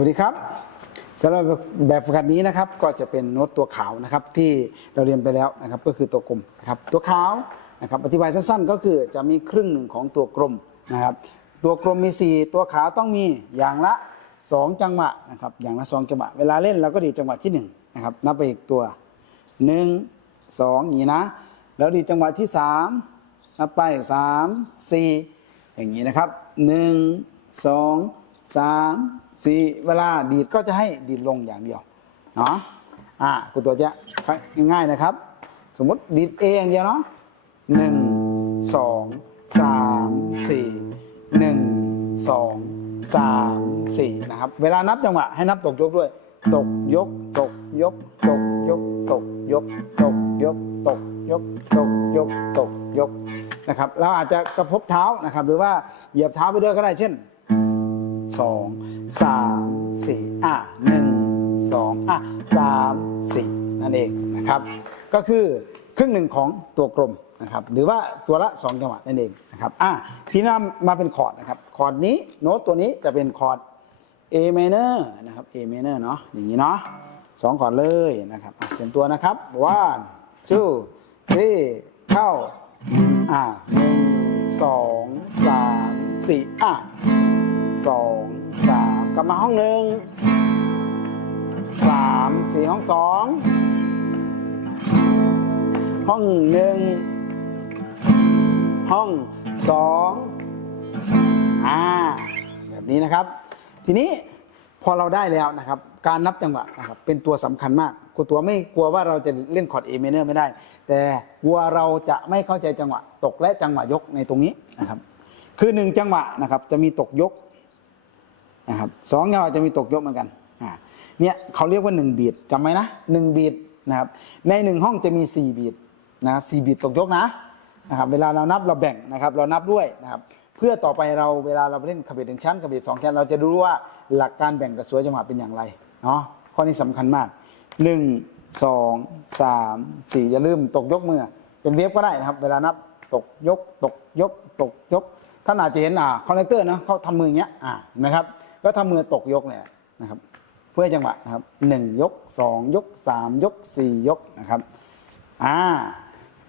วัสดีครับสำหรับแบบฝึกหัดนี้นะครับก็จะเป็นโน้ตตัวขาวนะครับที่เราเรียนไปแล้วนะครับก็คือตัวกลมนะครับตัวขาวนะครับอธิบายสั้นๆ ก็คือจะมีครึ่งหนึ่งของตัวกลมนะครับตัวกลมมี 4 ตัวขาวต้องมีอย่างละ 2 จังหวะนะครับอย่างละ 2 จังหวะ เวลาเล่นเราก็ดีจังหวะที่1นะครับนับไปอีกตัว 1 2อย่างนี้นะแล้วดีจังหวะที่ 3 นับไป 3 4 อย่างนี้นะครับ 1 2 3 4เวลาดีดก็จะให้ดีดลงอย่างเดียวเนาะอ่าคุณตัวจะง่ายๆนะครับ สมมติดีด A อย่างเดียวเนาะหนึ่งสองสามสี่หนึ่งสองสามสี่นะครับ เวลานับจังหวะให้นับตกยกด้วย ตกยก ตกยก ตกยก ตกยก ตกยก ตกยก ตกยก ตกยกนะครับ เราอาจจะกระทบเท้านะครับ หรือว่าเหยียบเท้าไปด้วยก็ได้เช่น สองสามสี่อะหนึ่งสองอะสามสี่นั่นเองนะครับ ก็คือครึ่งหนึ่งของตัวกลมนะครับ หรือว่าตัวละสองจังหวะนั่นเองนะครับอะทีนี้มาเป็นคอร์ดนะครับ คอร์ดนี้โน้ตตัวนี้จะเป็นคอร์ด A minor นะครับ A minor เนาะอย่างนี้เนาะสองคอร์ดเลยนะครับเตรียมตัวนะครับ one two three เข้าอะหนึ่งสองสามสี่อะ สองสามกลับมาห้องหนึ่งสามสี่ห้องสองห้องหนึ่งห้องสองอ่าแบบนี้นะครับ ทีนี้พอเราได้แล้วนะครับ การนับจังหวะนะครับเป็นตัวสำคัญมากกลัวตัวไม่กลัวว่าเราจะเล่นคอร์ด A minor ไม่ได้ แต่กลัวเราจะไม่เข้าใจจังหวะตกและจังหวะยกในตรงนี้นะครับ คือหนึ่งจังหวะนะครับจะมีตกยก นะครับสองจังหวะจะมีตกยกเหมือนกันอ่าเนี่ยเขาเรียกว่า 1 บีทจำไว้นะ1บีทนะครับใน 1 ห้องจะมี 4 บีทนะครับ4บีทตกยกนะนะครับเวลาเรานับเราแบ่งนะครับเรานับด้วยนะครับเพื่อต่อไปเราเวลาเราเล่นคาเบตหนึ่งชั้นคาเบตสองชั้นเราจะรู้ว่าหลักการแบ่งกระสวยจังหวะเป็นอย่างไรเนาะข้อนี้สำคัญมาก 1 2 3 4 อย่าลืมตกยกมือเป็นเวฟก็ได้นะครับ เวลานับตกยกตกยกตกยก ท่านอาจจะเห็นอ่าคอนเนคเตอร์นะเขาทำมืออย่างเงี้ยอ่านะครับก็ทำมือตกยกเนี่ยนะครับ เพื่อจังหวะนะครับหนึ่งยกสองยกสามยกสี่ยกนะครับอ่า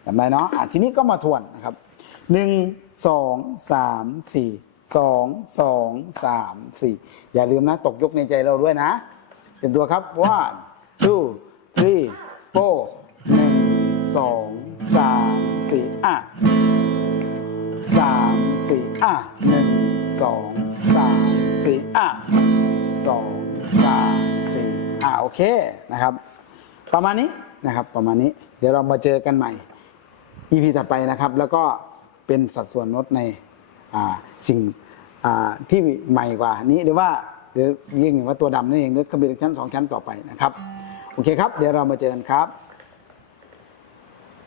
จำได้เนาะอ่าทีนี้ก็มาทวนนะครับหนึ่งสองสามสี่สองสองสามสี่อย่าลืมนะ ตกยกในใจเราด้วยนะเตรียมตัวครับ one two three four หนึ่งสองสามสี่อะสาม สี่อะหนึ่งสองสามสี่อะสองสามสี่อะโอเคนะครับ ประมาณนี้นะครับประมาณนี้ เดี๋ยวเรามาเจอกันใหม่ EP ถัดไปนะครับ แล้วก็เป็นสัดส่วนน้ตในสิ่งที่ใหม่กว่านี้หรือว่าหรือเรียกว่าตัวดำนั่นเองหรือคอมบิเนชันสองชั้นต่อไปนะครับ โอเคครับ เดี๋ยวเรามาเจอกันครับ